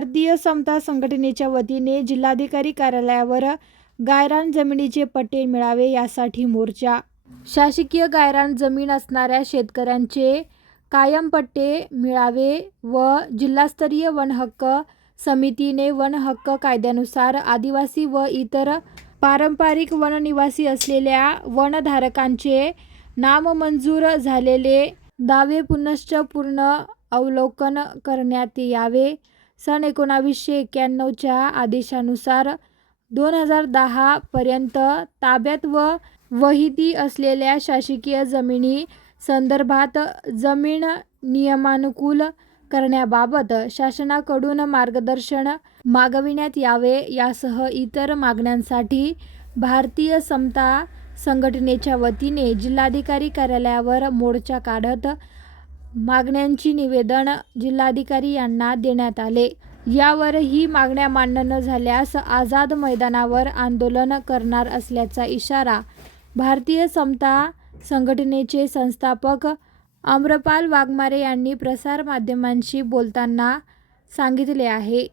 भारतीय समता संघटनेच्या वतीने जिल्हाधिकारी कार्यालयावर गायरान जमिनीचे पट्टे मिळावे यासाठी मोर्चा. शासकीय गायरान जमीन असणाऱ्या शेतकऱ्यांचे कायम पट्टे मिळावे व जिल्हास्तरीय वनहक्क समितीने वनहक्क कायद्यानुसार आदिवासी व इतर पारंपरिक वननिवासी असलेल्या वनधारकांचे नामंजूर झालेले दावे पुनश्च अवलोकन करण्यात यावे. सन 1991च्या आदेशानुसार 2010 पर्यंत ताब्यात व वहिती असलेल्या शासकीय जमिनी संदर्भात जमीन नियमानुकूल करण्याबाबत शासनाकडून मार्गदर्शन मागविण्यात यावे. यासह इतर मागण्यांसाठी भारतीय समता संघटनेच्या वतीने जिल्हाधिकारी कार्यालयावर मोर्चा काढत मागण्यांची निवेदन जिल्हाधिकारी यांना देण्यात आले. यावर ही मागण्या मान्य न झाल्यास आझाद मैदानावर आंदोलन करणार असल्याचा इशारा भारतीय समता संघटनेचे संस्थापक अमरपाल वाघमारे यांनी प्रसारमाध्यमांशी बोलताना सांगितले आहे.